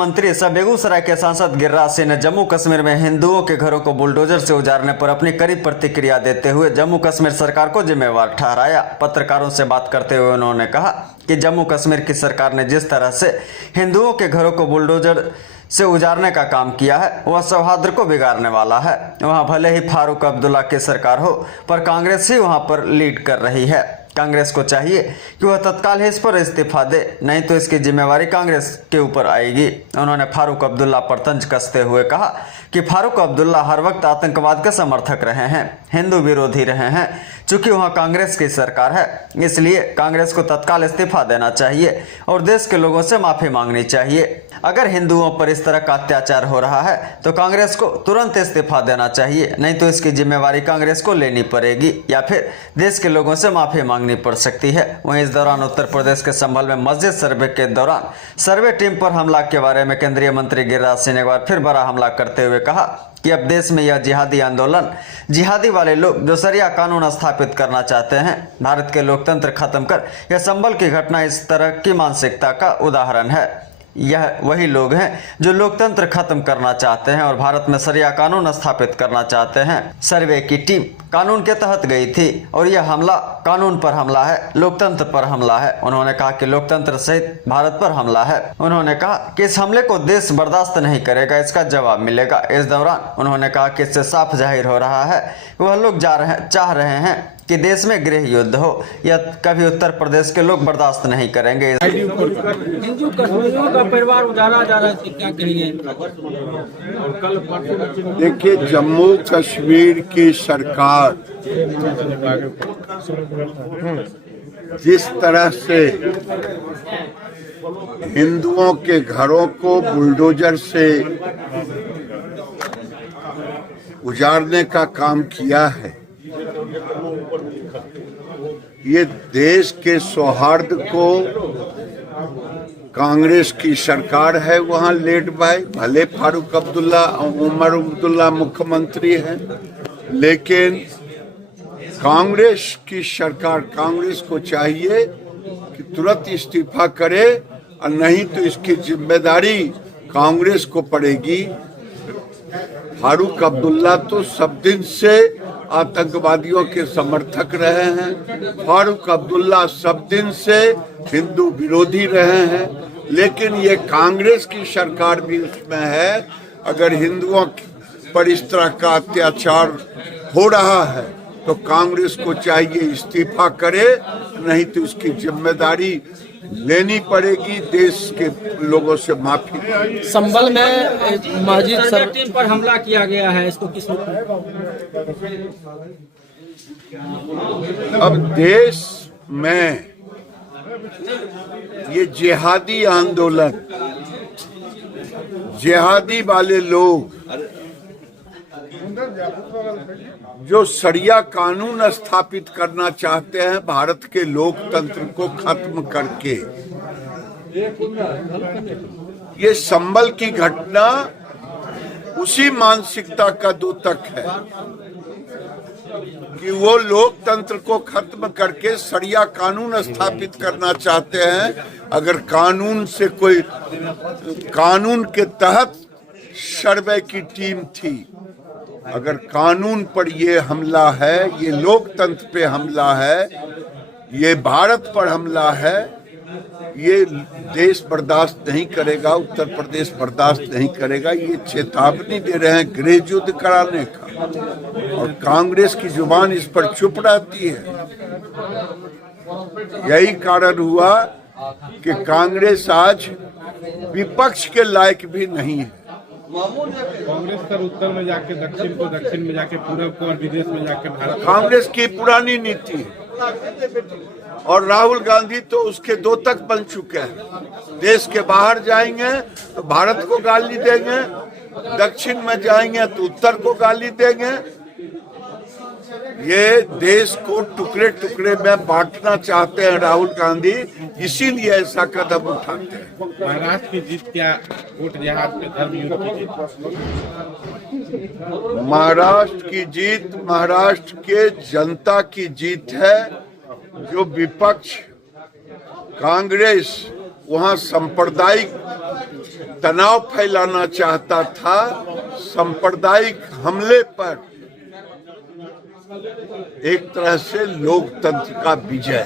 मंत्री सह बेगूसराय के सांसद गिरिराज सिंह ने जम्मू कश्मीर में हिंदुओं के घरों को बुलडोजर से उजाड़ने पर अपनी कड़ी प्रतिक्रिया देते हुए जम्मू कश्मीर सरकार को जिम्मेवार ठहराया। पत्रकारों से बात करते हुए उन्होंने कहा कि जम्मू कश्मीर की सरकार ने जिस तरह से हिंदुओं के घरों को बुलडोजर से उजाड़ने का काम किया है वह सौहार्द को बिगाड़ने वाला है। वहां भले ही फारूक अब्दुल्ला की सरकार हो पर कांग्रेस ही वहां पर लीड कर रही है। कांग्रेस को चाहिए कि वह तत्काल ही इस पर इस्तीफा दे, नहीं तो इसकी जिम्मेवारी कांग्रेस के ऊपर आएगी। उन्होंने फारूक अब्दुल्ला पर तंज कसते हुए कहा कि फारूक अब्दुल्ला हर वक्त आतंकवाद के समर्थक रहे हैं, हिंदू विरोधी रहे हैं। चूंकि वहाँ कांग्रेस की सरकार है इसलिए कांग्रेस को तत्काल इस्तीफा देना चाहिए और देश के लोगों से माफी मांगनी चाहिए। अगर हिंदुओं पर इस तरह का अत्याचार हो रहा है तो कांग्रेस को तुरंत इस्तीफा देना चाहिए, नहीं तो इसकी जिम्मेवारी कांग्रेस को लेनी पड़ेगी या फिर देश के लोगों से माफी मांगनी पड़ सकती है। वहीं इस दौरान उत्तर प्रदेश के संभल में मस्जिद सर्वे के दौरान सर्वे टीम पर हमला के बारे में केंद्रीय मंत्री गिरिराज सिंह ने एक बार फिर बड़ा हमला करते हुए कहा कि अब देश में यह जिहादी आंदोलन, जिहादी वाले लोग जो शरिया कानून स्थापित करना चाहते हैं, भारत के लोकतंत्र खत्म कर यह संभल की घटना इस तरह की मानसिकता का उदाहरण है। यह वही लोग हैं जो लोकतंत्र खत्म करना चाहते हैं और भारत में शरिया कानून स्थापित करना चाहते हैं। सर्वे की टीम कानून के तहत गई थी और यह हमला कानून पर हमला है, लोकतंत्र पर हमला है। उन्होंने कहा कि लोकतंत्र सहित भारत पर हमला है। उन्होंने कहा कि इस हमले को देश बर्दाश्त नहीं करेगा, इसका जवाब मिलेगा। इस दौरान उन्होंने कहा कि इससे साफ जाहिर हो रहा है कि वह लोग चाह रहे हैं कि देश में गृह युद्ध हो, यह कभी उत्तर प्रदेश के लोग बर्दाश्त नहीं करेंगे। हिंदू कश्मीरियों का परिवार उजाड़ा जा रहा है, क्या कहिए? देखिए, जम्मू कश्मीर की सरकार जिस तरह से हिंदुओं के घरों को बुलडोजर से उजाड़ने का काम किया है, ये देश के सौहार्द को कांग्रेस की सरकार है वहां लेड बाय, भले फारूक अब्दुल्ला उमर अब्दुल्ला मुख्यमंत्री हैं, लेकिन कांग्रेस की सरकार, कांग्रेस को चाहिए कि तुरंत इस्तीफा करे और नहीं तो इसकी जिम्मेदारी कांग्रेस को पड़ेगी। फारूक अब्दुल्ला तो सब दिन से आतंकवादियों के समर्थक रहे हैं, फारूक अब्दुल्ला सब दिन से हिंदू विरोधी रहे हैं, लेकिन ये कांग्रेस की सरकार भी उसमें है। अगर हिंदुओं पर इस तरह का अत्याचार हो रहा है तो कांग्रेस को चाहिए इस्तीफा करे, नहीं तो इसकी जिम्मेदारी लेनी पड़ेगी, देश के लोगों से माफी। संभल में मस्जिद सर्वे टीम पर हमला किया गया है, इसको किस अब देश में ये जिहादी आंदोलन, जिहादी वाले लोग जो शरिया कानून स्थापित करना चाहते हैं भारत के लोकतंत्र को खत्म करके, ये संभल की घटना उसी मानसिकता का द्योतक है कि वो लोकतंत्र को खत्म करके शरिया कानून स्थापित करना चाहते हैं। अगर कानून से कोई, कानून के तहत सर्वे की टीम थी, अगर कानून पर ये हमला है, ये लोकतंत्र पे हमला है, ये भारत पर हमला है, ये देश बर्दाश्त नहीं करेगा, उत्तर प्रदेश बर्दाश्त नहीं करेगा। ये चेतावनी दे रहे हैं गृह युद्ध कराने का, और कांग्रेस की जुबान इस पर चुप रहती है। यही कारण हुआ कि कांग्रेस आज विपक्ष के लायक भी नहीं है। कांग्रेस सर उत्तर में जाके दक्षिण को, दक्षिण में जाके पूरब को और विदेश में जाके भारत, कांग्रेस की पुरानी नीति है और राहुल गांधी तो उसके द्योतक बन चुके हैं। देश के बाहर जाएंगे तो भारत को गाली देंगे, दक्षिण में जाएंगे तो उत्तर को गाली देंगे। ये देश को टुकड़े टुकड़े में बांटना चाहते हैं राहुल गांधी, इसीलिए ऐसा कदम उठाते हैं। महाराष्ट्र की जीत क्या वोट जिहाद पे धर्म युद्ध की जीत? महाराष्ट्र की जीत महाराष्ट्र के जनता की जीत है। जो विपक्ष कांग्रेस वहां सांप्रदायिक तनाव फैलाना चाहता था, सांप्रदायिक हमले पर एक तरह से लोकतंत्र का विजय।